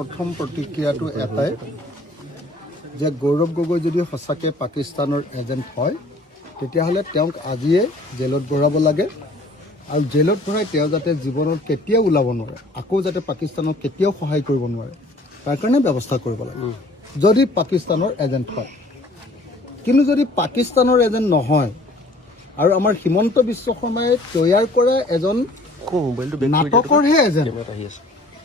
প্ৰথম প্ৰতিক্ৰিয়াটো এটাই যে গৌৰৱ গগৈ যদি সঁচাকৈ পাকিস্তানৰ এজেণ্ট হয় তেতিয়াহ'লে তেওঁক আজিয়ে জেলত ভৰাব লাগে আৰু জেলত ভৰাই তেওঁ যাতে জীৱনত কেতিয়াও ওলাব নোৱাৰে, আকৌ যাতে পাকিস্তানক কেতিয়াও সহায় কৰিব নোৱাৰে তাৰ কাৰণে ব্যৱস্থা কৰিব লাগে যদি পাকিস্তানৰ এজেণ্ট হয়। কিন্তু যদি পাকিস্তানৰ এজেণ্ট নহয় আৰু আমাৰ হিমন্ত বিশ্ব শৰ্মাই তৈয়াৰ কৰা এজন নাটকৰহে এজেণ্ট,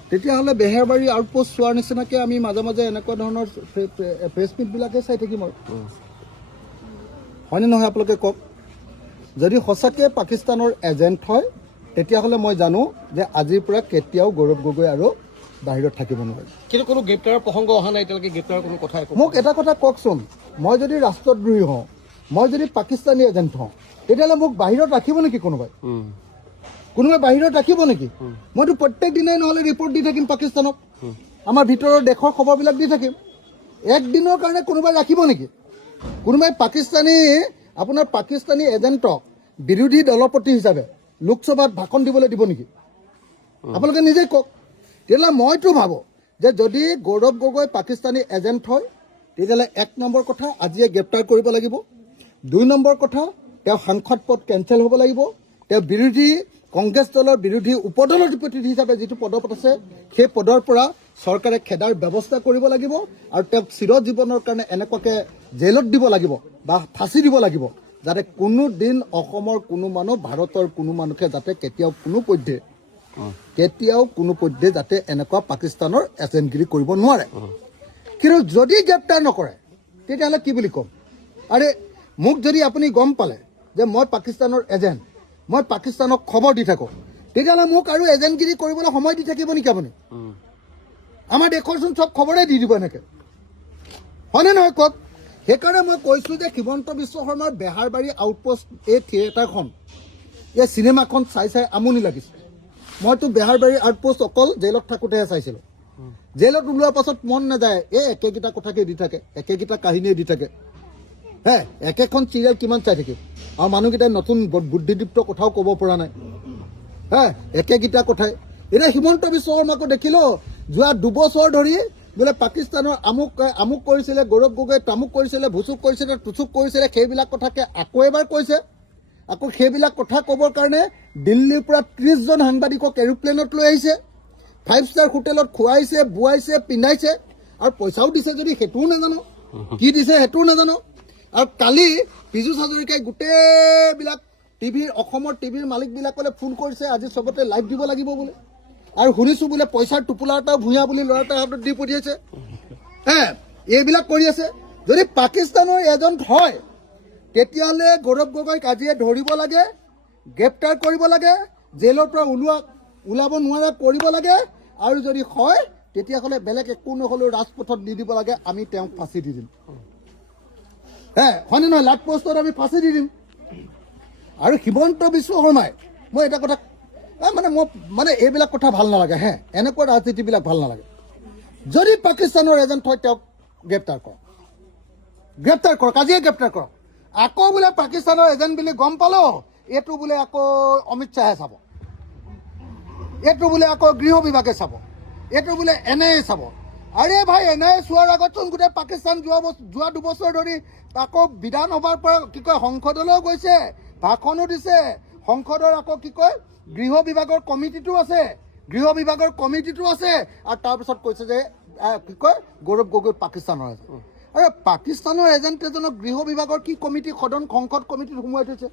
তেতিয়াহ'লে বেহেৰবাৰী আউটপোষ্ট চোৱাৰ নিচিনাকৈ আমি মাজে মাজে এনেকুৱা ধৰণৰ প্ৰেছ মিটবিলাকে চাই থাকিম আৰু হয়নে নহয় আপোনালোকে কওক। যদি সঁচাকৈ পাকিস্তানৰ এজেণ্ট হয় তেতিয়াহ'লে মই জানো যে আজিৰ পৰা কেতিয়াও গৌৰৱ গগৈ আৰু বাহিৰত থাকিব নোৱাৰে। কিন্তু কোনো গ্ৰেপ্তাৰৰ প্ৰসংগ অহা নাই এতিয়ালৈকে, গ্ৰেপ্তাৰৰ কোনো কথা মোক এটা কথা কওকচোন, মই যদি ৰাষ্ট্ৰদ্ৰোহী হওঁ, মই যদি পাকিস্তানী এজেণ্ট হওঁ, তেতিয়াহ'লে মোক বাহিৰত ৰাখিব নেকি কোনোবাই? কোনোবাই বাহিৰত ৰাখিব নেকি? মইতো প্ৰত্যেক দিনাই নহ'লে ৰিপৰ্ট দি থাকিম পাকিস্তানক, আমাৰ ভিতৰৰ দেশৰ খবৰবিলাক দি থাকিম। একদিনৰ কাৰণে কোনোবাই ৰাখিব নেকি? কোনোবাই আপোনাৰ পাকিস্তানী এজেণ্টক বিৰোধী দলপতি হিচাপে লোকসভাত ভাষণ দিবলৈ দিব নেকি? আপোনালোকে নিজেই কওক। তেতিয়াহ'লে মইতো ভাবোঁ যে যদি গৌৰৱ গগৈ পাকিস্তানী এজেণ্ট হয় তেতিয়াহ'লে 1 নম্বৰ কথা আজিয়ে গ্ৰেপ্তাৰ কৰিব লাগিব, 2 নম্বৰ কথা তেওঁ সাংসদ পদ কেঞ্চেল হ'ব লাগিব, তেওঁ কংগ্ৰেছ দলৰ বিৰোধী উপদলপতি হিচাপে যিটো পদত আছে সেই পদৰ পৰা চৰকাৰে খেদাৰ ব্যৱস্থা কৰিব লাগিব আৰু তেওঁক চিৰজীৱনৰ কাৰণে এনেকুৱাকৈ জেলত দিব লাগিব বা ফাঁচি দিব লাগিব যাতে কোনো দিন অসমৰ কোনো মানুহ, ভাৰতৰ কোনো মানুহে যাতে কেতিয়াও কোনো পধ্যে যাতে এনেকুৱা পাকিস্তানৰ এজেণ্টগিৰি কৰিব নোৱাৰে। কিন্তু যদি গ্ৰেপ্তাৰ নকৰে তেতিয়াহ'লে কি বুলি ক'ম? আৰে মোক যদি আপুনি গম পালে যে মই পাকিস্তানৰ এজেণ্ট, মই পাকিস্তানক খবৰ দি থাকোঁ, তেতিয়াহ'লে মোক আৰু এজেণ্টগিৰি কৰিবলৈ সময় দি থাকিব নেকি আপুনি? আমাৰ দেশৰচোন চব খবৰে দি দিব এনেকৈ, হয়নে নহয় কওক? সেইকাৰণে মই কৈছোঁ যে হিমন্ত বিশ্ব শৰ্মাৰ বেহাৰবাৰী আউটপোষ্ট এই থিয়েটাৰখন, এই চিনেমাখন চাই আমনি লাগিছে। মইতো বেহাৰবাৰী আউটপোষ্ট অকল জেলত থাকোঁতেহে চাইছিলোঁ। জেলত ওলোৱাৰ পাছত মন নাযায়, একেকেইটা কথাকে দি থাকে, একেকেইটা কাহিনীয়ে দি থাকে। একেখন চিৰিয়েল কিমান চাই থাকিম আৰু মানুহকেইটাই নতুন বুদ্ধিদীপ্ত কথাও ক'ব পৰা নাই। একেকেইটা কথাই। এতিয়া হিমন্ত বিশ্ব শৰ্মাকো দেখিলোঁ যোৱা 2 বছৰ ধৰি বোলে পাকিস্তানৰ আমুক কৰিছিলে, গৌৰৱ গগৈ তামুক কৰিছিলে, ভুচুক কৰিছিলে, টুচুক কৰিছিলে, সেইবিলাক কথাকে আকৌ এবাৰ কৈছে। আকৌ সেইবিলাক কথা ক'বৰ কাৰণে দিল্লীৰ পৰা 30জন সাংবাদিকক এৰোপ্লেনত লৈ আহিছে, 5 ষ্টাৰ হোটেলত খুৱাইছে, বোৱাইছে, পিন্ধাইছে আৰু পইচাও দিছে যদি সেইটোও নাজানো, কি দিছে সেইটোও নাজানো। আৰু কালি পীযুষ হাজৰিকাই গোটেইবিলাক অসমৰ টিভিৰ মালিকবিলাকলৈ ফোন কৰিছে, আজি চবতে লাইভ দিব লাগিব বোলে। আৰু শুনিছোঁ বোলে পইচাৰ টোপোলা এটা ভূঞা বুলি ল'ৰা এটা হাতত দি পঠিয়াইছে। এইবিলাক কৰি আছে। যদি পাকিস্তানৰ এজেণ্ট হয় তেতিয়াহ'লে গৌৰৱ গগৈক আজিয়ে ধৰিব লাগে, গ্ৰেপ্তাৰ কৰিব লাগে, জেলৰ পৰা ওলাব নোৱাৰা কৰিব লাগে আৰু যদি হয় তেতিয়াহ'লে বেলেগ একো নহ'লেও ৰাজপথত দি দিব লাগে, আমি তেওঁক ফাঁচি দি দিম। হয়নে নহয়? লাট পোষ্টত আমি ফাঁচি দি দিম। আৰু হিমন্ত বিশ্ব শৰ্মাই, মই এটা কথা মই এইবিলাক কথা ভাল নালাগে, এনেকুৱা ৰাজনীতিবিলাক ভাল নালাগে। যদি পাকিস্তানৰ এজেণ্ট হয় তেওঁক গ্ৰেপ্তাৰ কৰক, আজিয়ে গ্ৰেপ্তাৰ কৰক। আকৌ বোলে পাকিস্তানৰ এজেণ্ট বুলি গম পালোঁ, এইটো বোলে আকৌ অমিত শ্বাহে চাব, এইটো বোলে আকৌ গৃহ বিভাগে চাব, এইটো বোলে NIA চাব। আৰে ভাই, NIA চোৱাৰ আগতচোন গোটেই পাকিস্তান যোৱা 2 বছৰ ধৰি আকৌ বিধানসভাৰ পৰা সংসদলৈও গৈছে, ভাষণো দিছে। সংসদৰ আকৌ গৃহ বিভাগৰ কমিটিটো আছে, আৰু তাৰপিছত কৈছে যে গৌৰৱ গগৈ পাকিস্তানৰ এজেণ্ট। আৰে পাকিস্তানৰ এজেণ্ট এজনক গৃহ বিভাগৰ কি কমিটি, সংসদ কমিটিত সোমোৱাই থৈছে?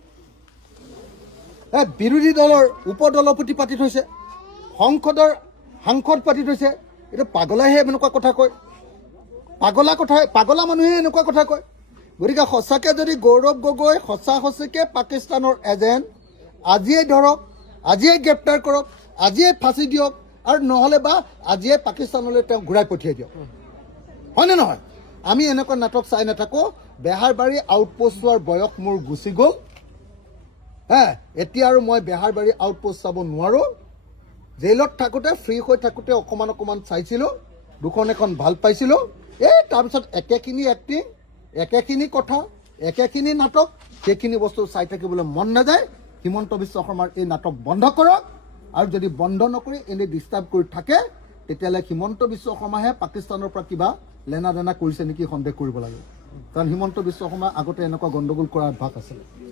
বিৰোধী দলৰ উপদলপতি পাতি থৈছে, সংসদৰ সাংসদ পাতি থৈছে। এইটো পাগলাহে এনেকুৱা কথা কয়, পাগলা মানুহে এনেকুৱা কথা কয়। গতিকে সঁচাকৈ যদি গৌৰৱ গগৈ সঁচাকৈ পাকিস্তানৰ এজেণ্ট, আজিয়ে ধৰক, আজিয়ে গ্ৰেপ্তাৰ কৰক, আজিয়ে ফাঁচি দিয়ক, আৰু নহ'লে বা আজিয়ে পাকিস্তানলৈ তেওঁক ঘূৰাই পঠিয়াই দিয়ক, হয়নে নহয়? আমি এনেকুৱা নাটক চাই নাথাকোঁ। বেহাৰবাৰী আউটপোষ্ট চোৱাৰ বয়স মোৰ গুচি গ'ল। এতিয়া আৰু মই বেহাৰবাৰী আউটপোষ্ট চাব নোৱাৰোঁ। জেলত থাকোঁতে, ফ্ৰী হৈ থাকোঁতে অকণমান চাইছিলোঁ, 2খন ভাল পাইছিলোঁ। তাৰপিছত একেখিনি এক্টিং, একেখিনি কথা, একেখিনি নাটক, সেইখিনি বস্তু চাই থাকিবলৈ মন নাযায়। হিমন্ত বিশ্ব শৰ্মাৰ এই নাটক বন্ধ কৰক, আৰু যদি বন্ধ নকৰি এনেই ডিষ্টাৰ্ব কৰি থাকে তেতিয়াহ'লে হিমন্ত বিশ্ব শৰ্মাহে পাকিস্তানৰ পৰা কিবা লেনা দেনা কৰিছে নেকি সন্দেহ কৰিব লাগে কাৰণ হিমন্ত বিশ্ব শৰ্মা আগতে এনেকুৱা গণ্ডগোল কৰাৰ অভ্যাস আছিলে